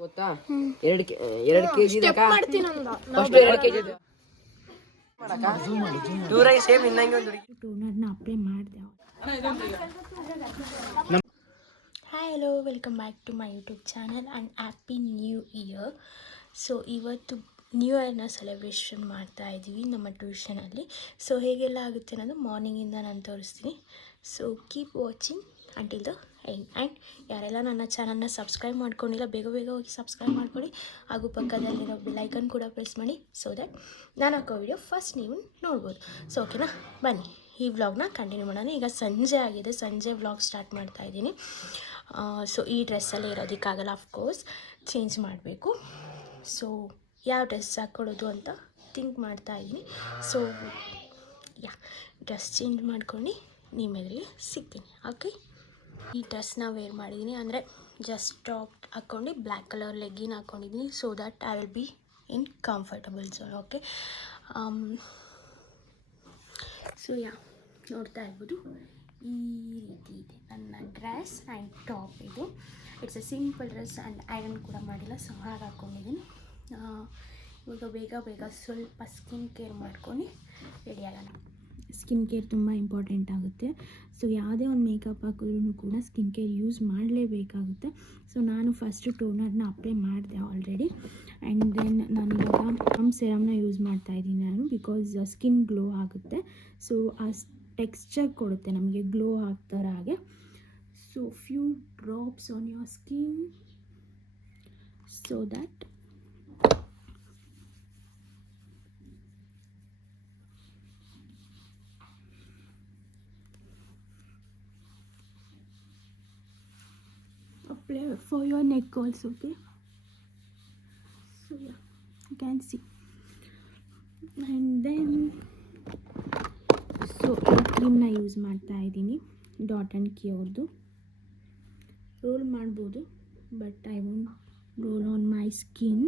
ಗೊತ್ತಾ 2 kg ಇದಕ್ಕ first 2 kg ಇದೆ ಮಾಡಕ ದೂರ ಸೇಮ್ ಇನ್ನಂಗೆ ಒಂದು ಟೋನರ್ನ ಅಪ್ಲೈ ಮಾಡಿದೆ. Hi hello welcome back to my YouTube channel and happy new year. So ಇವತ್ತು ನ್ಯೂ ಇಯರ್ನ ಸೆಲೆಬ್ರೇಷನ್ ಮಾಡ್ತಾ ಇದ್ದೀವಿ ನಮ್ಮ ಟ್ಯೂಷನಲ್ಲಿ. ಸೊ ಹೇಗೆಲ್ಲ ಆಗುತ್ತೆ ಅನ್ನೋದು ಮಾರ್ನಿಂಗಿಂದ ನಾನು ತೋರಿಸ್ತೀನಿ. So keep watching until the end. And ಯಾರೆಲ್ಲ ನನ್ನ ಚಾನಲ್ನ ಸಬ್ಸ್ಕ್ರೈಬ್ ಮಾಡ್ಕೊಂಡಿಲ್ಲ ಬೇಗ ಹೋಗಿ ಸಬ್ಸ್ಕ್ರೈಬ್ ಮಾಡ್ಕೊಳ್ಳಿ, ಹಾಗೂ ಪಕ್ಕದಲ್ಲಿರೋ ಬೆಲ್ಲೈಕನ್ ಕೂಡ ಪ್ರೆಸ್ ಮಾಡಿ ಸೊ ದ್ಯಾಟ್ ನಾನು ಹಾಕೋ ವಿಡಿಯೋ ಫಸ್ಟ್ ನೀವು ನೋಡ್ಬೋದು. ಸೊ ಓಕೆನಾ, ಬನ್ನಿ ಈ ವ್ಲಾಗ್ನ ಕಂಟಿನ್ಯೂ ಮಾಡೋಣ. ಈಗ ಸಂಜೆ ಆಗಿದೆ, ಸಂಜೆ ವ್ಲಾಗ್ ಸ್ಟಾರ್ಟ್ ಮಾಡ್ತಾ ಇದ್ದೀನಿ. ಸೊ ಈ ಡ್ರೆಸ್ಸಲ್ಲೇ ಇರೋದಕ್ಕಾಗಲ್ಲ, ಆಫ್ಕೋರ್ಸ್ ಚೇಂಜ್ ಮಾಡಬೇಕು. ಸೊ ಯಾವ ಡ್ರೆಸ್ ಹಾಕ್ಕೊಳ್ಳೋದು ಅಂತ ಥಿಂಕ್ ಮಾಡ್ತಾ ಇದ್ದೀನಿ. ಸೊ ಡ್ರೆಸ್ ಚೇಂಜ್ ಮಾಡ್ಕೊಂಡು ನಿಮ್ಮೆದುರಿಗೆ ಸಿಗ್ತೀನಿ. ಓಕೆ, ಈ ಡ್ರೆಸ್ನ ವೇರ್ ಮಾಡಿದ್ದೀನಿ, ಅಂದರೆ ಜಸ್ಟ್ ಟಾಪ್ ಹಾಕ್ಕೊಂಡು ಬ್ಲ್ಯಾಕ್ ಕಲರ್ ಲೆಗ್ಗಿನ್ ಹಾಕ್ಕೊಂಡಿದ್ದೀನಿ. So that I will be in comfortable zone. Okay, so ನೋಡ್ತಾ ಇರ್ಬೋದು ಈ ರೀತಿ ಇದೆ ನನ್ನ ಡ್ರೆಸ್ ಆ್ಯಂಡ್ ಟಾಪ್. ಇದು it's A simple dress and iron ಕೂಡ ಮಾಡಿಲ್ಲ, ಸೊ ಹಾಗೆ ಹಾಕ್ಕೊಂಡಿದ್ದೀನಿ. ಇವಾಗ ಬೇಗ ಸ್ವಲ್ಪ ಸ್ಕಿನ್ ಕೇರ್ ಮಾಡ್ಕೊಂಡು ರೆಡಿ ಆಗೋಣ. ಸ್ಕಿನ್ ಕೇರ್ ತುಂಬ ಇಂಪಾರ್ಟೆಂಟ್ ಆಗುತ್ತೆ. ಸೊ ಯಾವುದೇ ಒಂದು ಮೇಕಪ್ ಹಾಕಿದ್ರೂ ಕೂಡ ಸ್ಕಿನ್ ಕೇರ್ ಯೂಸ್ ಮಾಡಲೇಬೇಕಾಗುತ್ತೆ. ಸೊ ನಾನು ಫಸ್ಟು ಟೋನರ್ನ ಅಪ್ಲೈ ಮಾಡಿದೆ ಆಲ್ರೆಡಿ, ಆ್ಯಂಡ್ ದೆನ್ ನಾನಿವಾಗ ಸೆರಮ್ನ ಯೂಸ್ ಮಾಡ್ತಾಯಿದ್ದೀನಿ ನಾನು, ಬಿಕಾಸ್ ಸ್ಕಿನ್ ಗ್ಲೋ ಆಗುತ್ತೆ. ಸೊ ಆ ಟೆಕ್ಸ್ಚರ್ ಕೊಡುತ್ತೆ ನಮಗೆ ಗ್ಲೋ ಆಗ್ತಾರ ಹಾಗೆ. So few drops on your skin so that apply for your neck also. Okay, so you can see. And then so ಈ ಕ್ರೀಮ್ನ ಯೂಸ್ ಮಾಡ್ತಾ ಇದ್ದೀನಿ, ಡಾಟ್ ಆ್ಯಂಡ್ ಕಿ ಅವ್ರದ್ದು. ರೋಲ್ ಮಾಡ್ಬೋದು, but I won't roll on my skin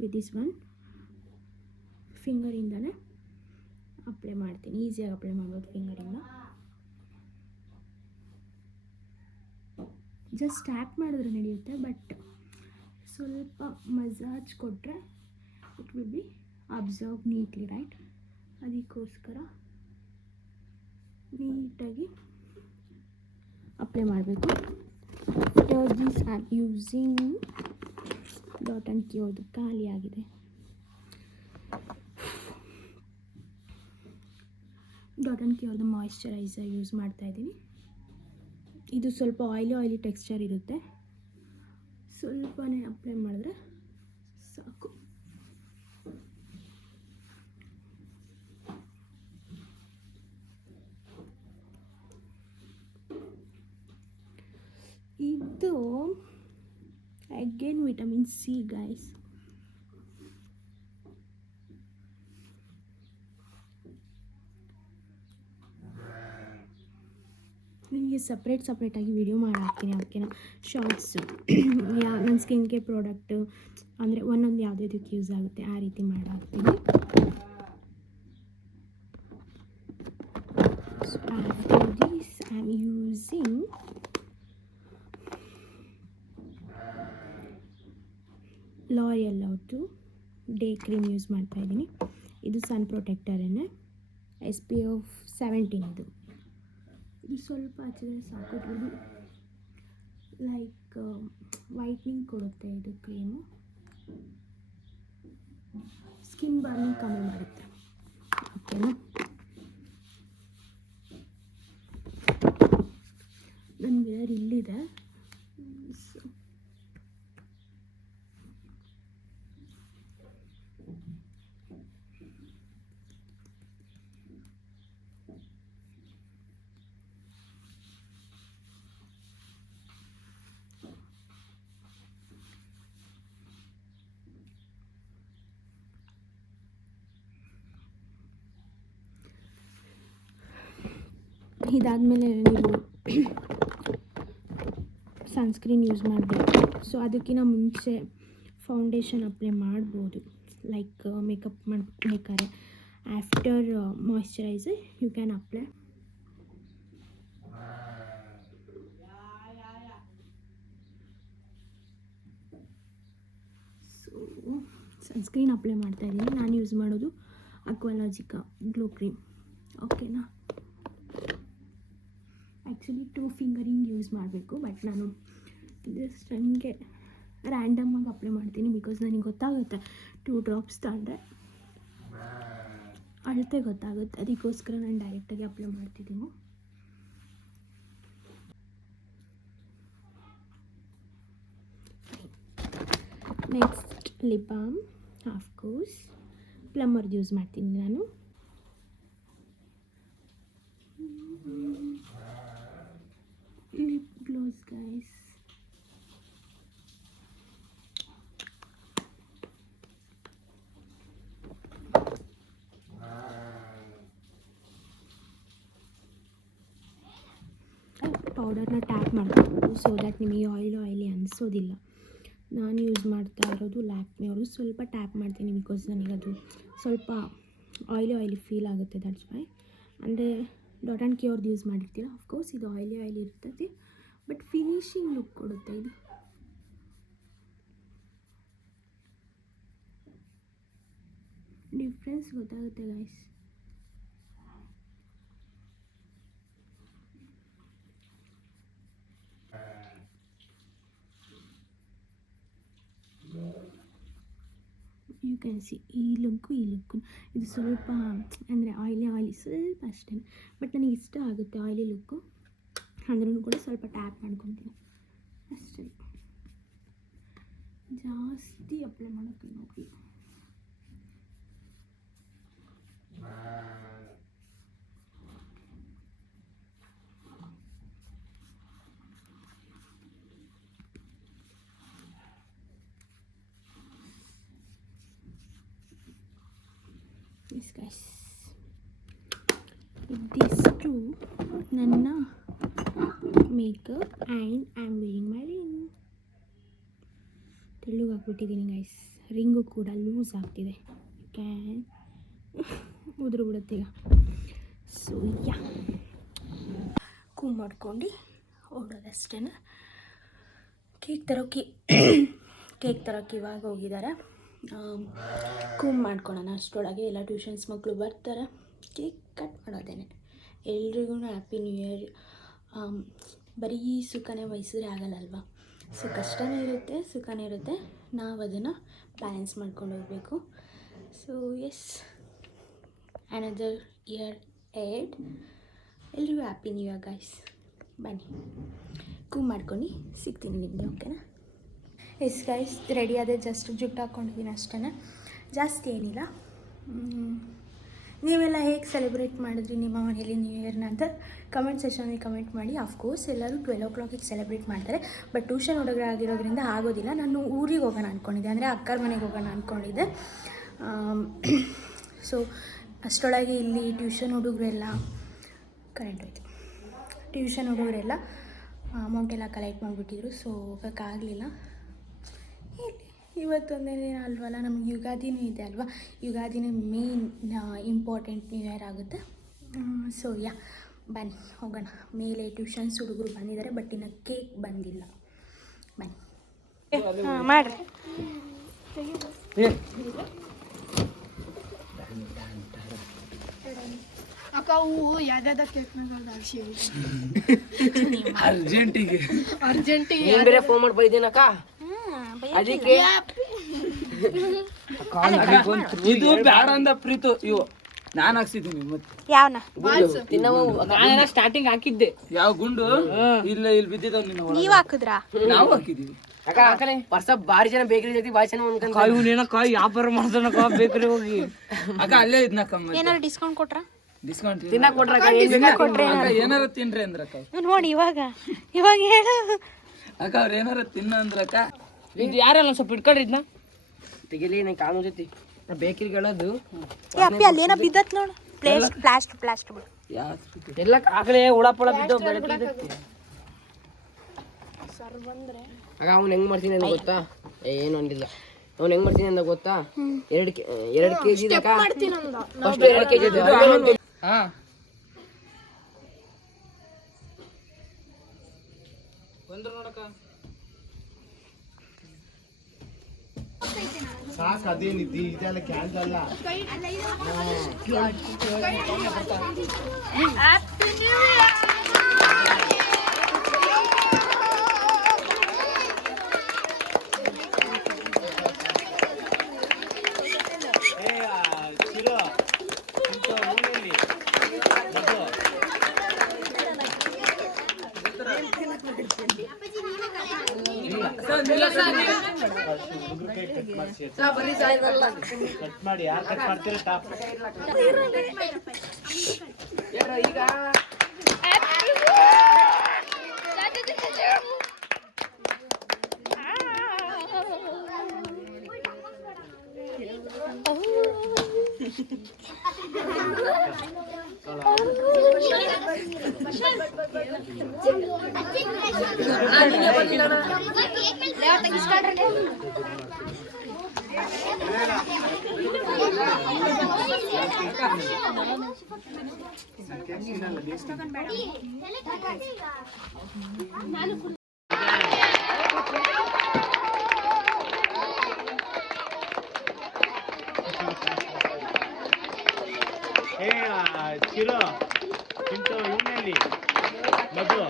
with this one. ಫಿಂಗರಿಂದಲೇ apply ಮಾಡ್ತೀನಿ, ಈಸಿಯಾಗಿ apply ಮಾಡ್ಬೋದು ಫಿಂಗರಿಂದ. Just tap ಮಾಡಿದ್ರೆ ನಡೆಯುತ್ತೆ, ಬಟ್ ಸ್ವಲ್ಪ ಮಸಾಜ್ ಕೊಟ್ಟರೆ it will be observe neatly, right? ಅದಕ್ಕೋಸ್ಕರ ನೀಟಾಗಿ ಅಪ್ಲೈ ಮಾಡಬೇಕು. This I am using Dot and Key ಅವ್ರದ್ದು, ಖಾಲಿ ಆಗಿದೆ. ಡಾಟ್ ಆ್ಯಂಡ್ ಕಿ ಅವ್ರದ್ದು ಮಾಯಿಶ್ಚರೈಸರ್ ಯೂಸ್ ಮಾಡ್ತಾಯಿದ್ದೀನಿ. ಇದು ಸ್ವಲ್ಪ ಆಯ್ಲಿ ಟೆಕ್ಸ್ಚರ್ ಇರುತ್ತೆ, ಸ್ವಲ್ಪನೇ ಅಪ್ಲೈ ಮಾಡಿದ್ರೆ ಸಾಕು. ಇದು ಅಗೇನ್ ವಿಟಮಿನ್ ಸಿ ಗೈಸ್. ನಿಮಗೆ ಸಪ್ರೇಟಾಗಿ ವಿಡಿಯೋ ಮಾಡಿ ಹಾಕ್ತೀನಿ, ಓಕೆನಾ? ಶಾರ್ಟ್ಸು ನನ್ನ ಸ್ಕಿನ್ ಕೇರ್ ಪ್ರಾಡಕ್ಟು ಅಂದರೆ ಒಂದೊಂದು ಯಾವುದಕ್ಕೆ ಯೂಸ್ ಆಗುತ್ತೆ ಆ ರೀತಿ ಮಾಡಿ ಹಾಕ್ತೀನಿ. So after this I am using L'Oreal ಅವ್ರದ್ದು ಡೇ ಕ್ರೀಮ್ ಯೂಸ್ ಮಾಡ್ತಾಯಿದ್ದೀನಿ. ಇದು ಸನ್ ಪ್ರೊಟೆಕ್ಟರೇನೆ, SPF 17 ಇದು. ಇದು ಸ್ವಲ್ಪ ಹಚ್ಚಿದ್ರೆ ಸಾಕು, ಇದು ಲೈಕ್ ವೈಟ್ನಿಂಗ್ ಕೊಡುತ್ತೆ. ಇದು ಕ್ರೀಮು ಸ್ಕಿನ್ ಬರ್ನಿಂಗ್ ಕಮ್ಮಿ ಮಾಡುತ್ತೆ, ಓಕೆನಾ? ನನ್ನ ವೇರ್ ಇಲ್ಲಿದೆ. ಸೊ ಇದಾದಮೇಲೆ ನೀವು ಸನ್ಸ್ಕ್ರೀನ್ ಯೂಸ್ ಮಾಡಬೇಕು. ಸೊ ಅದಕ್ಕಿಂತ ಮುಂಚೆ ಫೌಂಡೇಶನ್ ಅಪ್ಲೈ ಮಾಡ್ಬೋದು, ಲೈಕ್ ಮೇಕಪ್ ಮಾಡಬೇಕಾದ್ರೆ. After moisturiser you can apply sunscreen apply ಮಾಡ್ತಾಯಿದ್ದೀನಿ. ನಾನು ಯೂಸ್ ಮಾಡೋದು ಅಕ್ವಾಲಾಜಿಕಾ ಗ್ಲೋ ಕ್ರೀಮ್. ಓಕೆನಾ, ಆ್ಯಕ್ಚುಲಿ 2 ಫಿಂಗರಿಂಗ್ ಯೂಸ್ ಮಾಡಬೇಕು, ಬಟ್ ನಾನು ಜಸ್ಟ್ ನನಗೆ ರ್ಯಾಂಡಮಾಗಿ ಅಪ್ಲೈ ಮಾಡ್ತೀನಿ. ಬಿಕಾಸ್ ನನಗೆ ಗೊತ್ತಾಗುತ್ತೆ 2 ಡ್ರಾಪ್ಸ್ ತಗೊಂಡ್ರೆ ಅಳತೆ ಗೊತ್ತಾಗುತ್ತೆ, ಅದಕ್ಕೋಸ್ಕರ ನಾನು ಡೈರೆಕ್ಟಾಗಿ ಅಪ್ಲೈ ಮಾಡ್ತಿದ್ದೀನಿ. ನೆಕ್ಸ್ಟ್ ಲಿಪ್ ಬಾಮ್, ಆಫ್ಕೋರ್ಸ್ ಪ್ಲಮ್ಮರ್ದು ಯೂಸ್ ಮಾಡ್ತೀನಿ ನಾನು. ಲಿಪ್ ಗ್ಲೋಸ್ ಗೈಸ್, ಪೌಡರ್ನ ಟ್ಯಾಪ್ ಮಾಡ್ಕೊಂಡು ಸೊ ದ್ಯಾಟ್ ನಿಮಗೆ ಆಯಿಲಿ ಅನಿಸೋದಿಲ್ಲ. ನಾನು ಯೂಸ್ ಮಾಡ್ತಾ ಇರೋದು ಲ್ಯಾಕ್ಮಿ ಅವರು. ಸ್ವಲ್ಪ ಟ್ಯಾಪ್ ಮಾಡ್ತೀನಿ ಬಿಕಾಸ್ ನನಗದು ಸ್ವಲ್ಪ ಆಯಿಲಿ ಫೀಲ್ ಆಗುತ್ತೆ, ದಟ್ಸ್ ವೈ. ಅಂದರೆ ಡಾಟ್ ಆ್ಯಂಡ್ ಕಿ ಅವ್ರದ್ದು ಯೂಸ್ ಮಾಡಿರ್ತೀರ, ಅಫ್ಕೋರ್ಸ್ ಇದು ಆಯಿಲಿ ಇರ್ತೈತಿ, ಬಟ್ ಫಿನಿಶಿಂಗ್ ಲುಕ್ ಕೊಡುತ್ತೆ ಇದು. ಡಿಫ್ರೆನ್ಸ್ ಗೊತ್ತಾಗುತ್ತೆ ಗೈಸ್. ಯು ಕ್ಯಾನ್ ಸಿ ಈ ಲುಕ್ಕು ಇದು ಸ್ವಲ್ಪ ಅಂದರೆ ಆಯಿಲಿ ಸ್ವಲ್ಪ ಅಷ್ಟೇ, ಬಟ್ ನನಗೆ ಇಷ್ಟ ಆಗುತ್ತೆ ಆಯಿಲಿ ಲುಕ್ಕು. ಅಂದ್ರೂ ಕೂಡ ಸ್ವಲ್ಪ ಟ್ಯಾಪ್ ಮಾಡ್ಕೊತೀನಿ ಅಷ್ಟೇ, ಜಾಸ್ತಿ ಅಪ್ಲೈ ಮಾಡೋಕ್ಕೆ ನೋಡಿ. Yes guys, these two ನನ್ನ makeup and I am wearing my ring. ತೆಳ್ಳಗಾಗ್ಬಿಟ್ಟಿದ್ದೀನಿ ಗೈಸ್, ರಿಂಗು ಕೂಡ ಲೂಸ್ ಆಗ್ತಿದೆ, ಕ್ಯಾನ್ ಉದುರು ಬಿಡುತ್ತೆ ಈಗ. ಸೊ ಯಾ, ಕೂಮ್ ಮಾಡ್ಕೊಂಡು ಓಡೋದಷ್ಟೇ. ಕೇಕ್ ತರೋಕ್ಕೆ ಇವಾಗ ಹೋಗಿದ್ದಾರೆ. ಕೂಮ್ ಮಾಡ್ಕೊಳ್ಳೋಣ ಅಷ್ಟರೊಳಗೆ, ಎಲ್ಲ ಟ್ಯೂಷನ್ಸ್ ಮಕ್ಕಳು ಬರ್ತಾರೆ, ಕೇಕ್ ಕಟ್ ಮಾಡೋದೇನೆ. ಎಲ್ರಿಗೂ ಹ್ಯಾಪಿ ನ್ಯೂ ಇಯರ್. ಬರೀ ಸುಖನೇ ವಹಿಸಿದ್ರೆ ಆಗಲ್ಲಲ್ವ, ಸೊ ಕಷ್ಟನೇ ಇರುತ್ತೆ ಸುಖನೇ ಇರುತ್ತೆ, ನಾವು ಅದನ್ನು ಬ್ಯಾಲೆನ್ಸ್ ಮಾಡ್ಕೊಂಡು ಹೋಗಬೇಕು. ಸೊ ಎಸ್, ಅನದರ್ ಇಯರ್ ಎಡ್. ಎಲ್ರಿಗೂ ಹ್ಯಾಪಿ ನ್ಯೂ ಇಯರ್ ಗೈಸ್. ಬನ್ನಿ ಕೂಮ್ ಮಾಡ್ಕೊಂಡು ಸಿಗ್ತೀನಿ ನಿಮಗೆ, ಓಕೆನಾ? ಎಸ್ ಗೈಸ್, ರೆಡಿ ಆದೆ, ಜಸ್ಟ್ ಜುಟ್ಟು ಹಾಕ್ಕೊಂಡಿದ್ದೀನಿ ಅಷ್ಟೇ, ಜಾಸ್ತಿ ಏನಿಲ್ಲ. ನೀವೆಲ್ಲ ಹೇಗೆ ಸೆಲೆಬ್ರೇಟ್ ಮಾಡಿದ್ರಿ ನಿಮ್ಮ ಮನೇಲಿ ನ್ಯೂ ಇಯರ್ನ ಅಂತ ಕಮೆಂಟ್ ಸೆಷನಲ್ಲಿ ಕಮೆಂಟ್ ಮಾಡಿ. ಆಫ್ಕೋರ್ಸ್ ಎಲ್ಲರೂ 12 o'clock ಸೆಲೆಬ್ರೇಟ್ ಮಾಡ್ತಾರೆ, ಬಟ್ ಟ್ಯೂಷನ್ ಹುಡುಗರು ಆಗಿರೋದ್ರಿಂದ ಆಗೋದಿಲ್ಲ. ನಾನು ಊರಿಗೆ ಹೋಗೋಣ ಅಂದ್ಕೊಂಡಿದ್ದೆ, ಅಂದರೆ ಅಕ್ಕರ ಮನೆಗೆ ಹೋಗೋಣ ಅಂದ್ಕೊಂಡಿದ್ದೆ. ಸೊ ಅಷ್ಟರೊಳಗೆ ಇಲ್ಲಿ ಟ್ಯೂಷನ್ ಹುಡುಗರೆಲ್ಲ ಕರೆಂಟ್ ಹೋಯ್ತು. ಟ್ಯೂಷನ್ ಹುಡುಗರೆಲ್ಲ ಅಮೌಂಟೆಲ್ಲ ಕಲೆಕ್ಟ್ ಮಾಡಿಬಿಟ್ಟಿದ್ರು, ಸೊ ಹೋಗೋಕ್ಕಾಗಲಿಲ್ಲ. ಇವತ್ತೊಂದೇ ಅಲ್ವಲ್ಲ, ನಮಗೆ ಯುಗಾದಿನೂ ಇದೆ ಅಲ್ವಾ, ಯುಗಾದಿನೇ ಮೇನ್ ಇಂಪಾರ್ಟೆಂಟ್ ನ್ಯೂ ಇಯರ್ ಆಗುತ್ತೆ. ಸೊ ಯಾ, ಬನ್ನಿ ಹೋಗೋಣ. ಮೇಲೆ ಟ್ಯೂಷನ್ಸ್ ಹುಡುಗರು ಬಂದಿದ್ದಾರೆ, ಬಟ್ ಇನ್ನು ಕೇಕ್ ಬಂದಿಲ್ಲ. ಬನ್ನಿ ಮಾಡಿರಿ. ಅಕ್ಕ ಹೂವು ಯಾವ್ದಾದ ಕೇಕ್ನಾಗ ಅರ್ಜೆಂಟಿಗೆ ಬೇರೆ ಫೋನ್ ಮಾಡಿ ಬೈದೇನಕ್ಕ, ಅದಕ್ಕೆ ಇದು ಬ್ಯಾಡ ಅಂದ ಪ್ರೀತು. ಇವು ನಾನು ಹಾಕ್ಸಿದ್ದೀನಿ ಮತ್ತೆ ಯಾವನ ನಾನು ಸ್ಟಾರ್ಟಿಂಗ್ ಹಾಕಿದ್ದೆ. ಯಾವ ಗುಂಡು ಇಲ್ಲ ಇಲ್ಲಿ ಬಿದ್ದಿದ್ದಾವ, ನೀವು ಹಾಕಿದ್ರಾ? ನಾವು ಹಾಕಿದೀವಿ. ವರ್ಷ ಬಾರಿ ಜನ ಬೇಕರಿ ಜೊತೆ ಬಾರಿ ಜನ ಕಾಯಿ ವ್ಯಾಪಾರ ಮಾಡ್ತಾನಕ್ಕ ಬೇಕರಿ ಹೋಗಿ. ಅಕ್ಕ ಅಲ್ಲೇ ಇದ್ನಕ್ಕ, ಏನಾರು ಡಿಸ್ಕೌಂಟ್ ಕೊಟ್ರಾ? ಡಿಸ್ಕೌಂಟ್ ತಿನ್ನಕ್ ಕೊಟ್ರ ಏನಾರ ತಿನ್ರಿ ಅಂದ್ರಕ್ಕ. ನೋಡಿ ಇವಾಗ ಹೇಳು ಅಕ್ಕ ಅವ್ರ ಏನಾರ ತಿನ್ನ ಅಂದ್ರಕ್ಕ. ಇದು ಯಾರೆಲ್ಲ ಸ್ವಲ್ಪ ಇಟ್ಕೊಂಡಿದ್ನ ತೆಗಿಲಿ, ನಂಗೆ ಕಾಣೋ ಜೊತೆ ಬೇಕರಿಗೆ ಹೇಳೋದು. ಅಪ್ಪಿ ಅಲ್ಲೇನೋ ಬಿದ್ದತ್ ನೋಡು, ಪ್ಲಾಸ್ಟ್ ಎಲ್ಲ ಆಗಲೇ ಹುಳಪುಳ ಬಿದ್ದವು ಬೆಳಗ್ಗೆ. ಆಗ ಅವ್ನು ಹೆಂಗ್ ಮಾಡ್ತೀನಿ ಅಂತ ಗೊತ್ತಾ? ಏನು ಅಂದಿಲ್ಲ. ಅವ್ನು ಹೆಂಗ್ ಮಾಡ್ತೀನಿ ಅಂತ ಗೊತ್ತಾ? 2 kg ಫಸ್ಟ್ 2 kg ಹಾ ಬಂದ್ರು ನೋಡಕ್ಕ. ಸಾಕು ಅದೇನಿದ್ದಿ ಇದೆಲ್ಲ ಕ್ಯಾನ್ಸ್ ಅಲ್ಲ. ಕಟ್ ಮಾಡಿ ಯಾರು ಕಟ್ ಮಾಡ್ತೀರ ಟಾಪ್ ಈಗ ಚಿರೋ ಇಂಟು ಇವನಲ್ಲಿ ಮಧು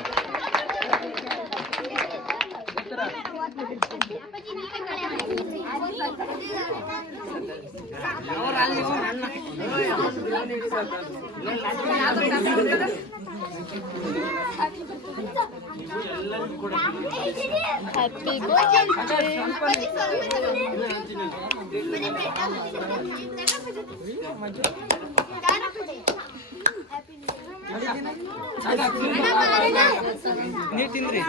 ನೀರು ತಿಂದ್ರಿ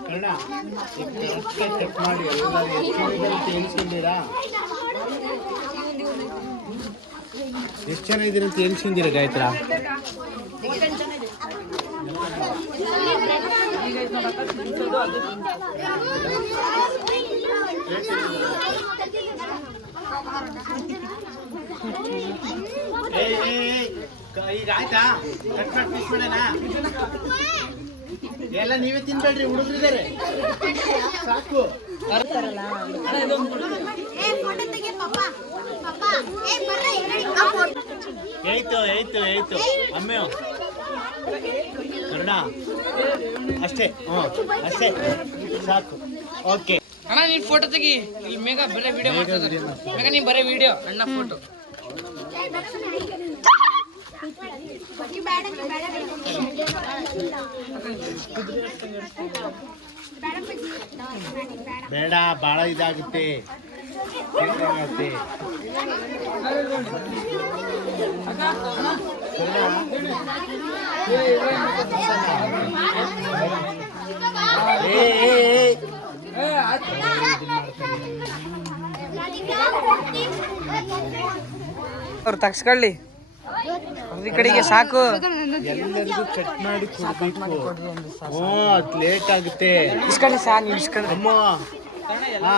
ಕನ್ನಡ ಚೆಕ್ ಮಾಡಿ ಎಲ್ಲರೂ ಎಣಿಸ್ಕೊಂಡಿರಾ ಎಷ್ಟು ಜನ ಇದ್ದೀರಿ ಅಂತ ಎಣಿಸ್ಕೊಂಡಿರ ಗಾಯತ್ರ ಈಗ ಆಯ್ತಾ ಕಟ್ ಮಾಡಿ ಪೀಸ್ ಮಾಡೋಣ ಎಲ್ಲ ನೀವೇ ತಿನ್ಬೇಡ್ರಿ ಹುಡುಗರಿದ್ದಾರೆ ಸಾಕು ಏಯ್ತು ಏಯ್ತು ಏಯ್ತು ಅಮ್ಮೆ ಕನ್ನಡ ಅಷ್ಟೇ ಅಷ್ಟೇ ಸಾಕು ಓಕೆ ಅಣ್ಣ ನೀನ್ ಫೋಟೋ ತೆಗಿ ಇಲ್ಲಿ ಮೇಘ ಬರೀ ವಿಡಿಯೋ ಮಾಡ್ತಿದ್ದಾರೆ ಮೇಘ ನೀನ್ ಬರೀ ವಿಡಿಯೋ ಅಣ್ಣ ಫೋಟೋ ಬೇಡ ಭಾಳ ಇದಾಗುತ್ತೆ ಅವ್ರು ತಗ್ಸ್ಕೊಳ್ಳಿ ಈ ಕಡೆಗೆ ಸಾಕು ಎಲ್ಲರಿಗೂ ಕಟ್ ಮಾಡಿ ಕೊಡ್ಬೇಕು ಅದು ಲೇಟ್ ಆಗುತ್ತೆ ಇಸ್ಕೊಳ್ಳಿ ಸಾ ನೀವು ಇಸ್ಕೊಳ್ಳಿ ಅಮ್ಮ ಹಾ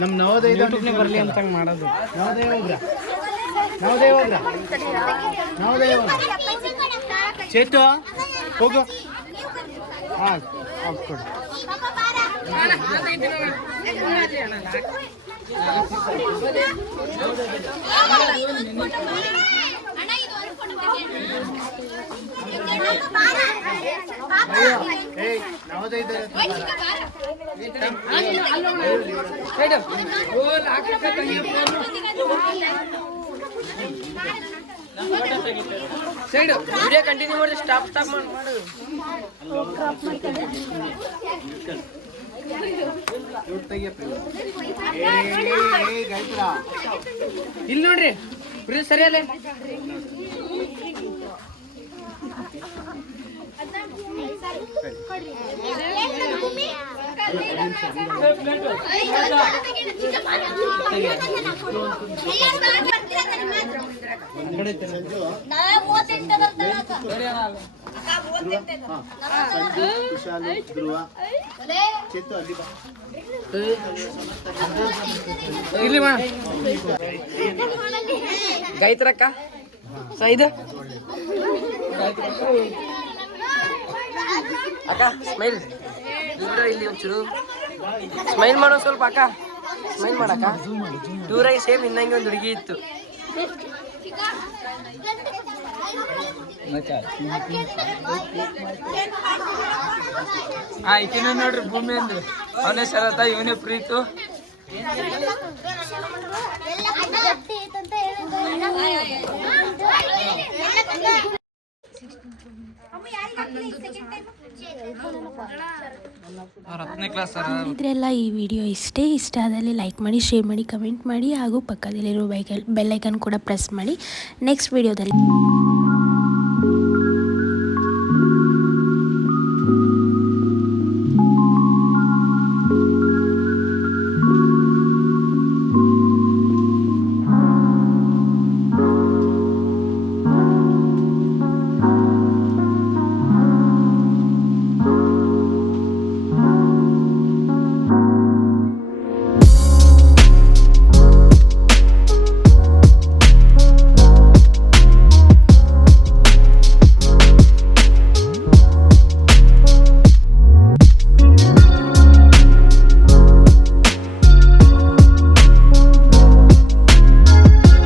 ನಮ್ ನವೋದಯ ಬರ್ಲಿ ಅಂತ ಮಾಡೋದು ನವೋದಯ ಹೋಗ್ರ ನವೋದಯ ಹೋಗ್ರ ನವೋದಯ ಹೋಗ್ರ ಚೇತು ಹೋಗು ಹಾ ಕೊಡು ಸೈಡ್ ವಿಡಿಯೋ ಕಂಟಿನ್ಯೂ ಮಾಡಿ ಸ್ಟಾಪ್ ಮಾಡು ಇಲ್ಲಿ ನೋಡ್ರಿ ಬ್ರಿಜ್ ಸರಿಯಲ್ಲ ಕಡೆ ಸಂಜು ಕುಶಾಲು ಧ್ರುವ ಚೇತು ಅಲ್ಲಿ ಬಾ ಇರ್ಲಿ ಮಾ ಗಾಯತ್ರಕ್ಕ ಇದು ಅಕ್ಕ ಸ್ಮೈಲ್ ಇಲ್ಲಿ ಒಂಚೂರು ಸ್ಮೈಲ್ ಮಾಡೋ ಸ್ವಲ್ಪ ಅಕ್ಕ ಸ್ಮೈಲ್ ಮಾಡಕ್ಕ ದೂರಾಗಿ ಸೇಮ್ ಇನ್ನಂಗೆ ಒಂದು ಹುಡುಗಿ ಇತ್ತು ಈಕಿನ ನೋಡ್ರಿ ಭೂಮಿ ಅಂದ್ರೆ ಅವನೇ ಶರತ ಇವನೇ ಪ್ರೀತು ಇದರೆಲ್ಲ ಈ ವಿಡಿಯೋ ಇಷ್ಟ ಆದಲ್ಲಿ ಲೈಕ್ ಮಾಡಿ, ಶೇರ್ ಮಾಡಿ, ಕಮೆಂಟ್ ಮಾಡಿ ಹಾಗೂ ಪಕ್ಕದಲ್ಲಿರೋ ಬೆಲ್ ಐಕನ್ ಕೂಡ ಪ್ರೆಸ್ ಮಾಡಿ. ನೆಕ್ಸ್ಟ್ ವಿಡಿಯೋದಲ್ಲಿ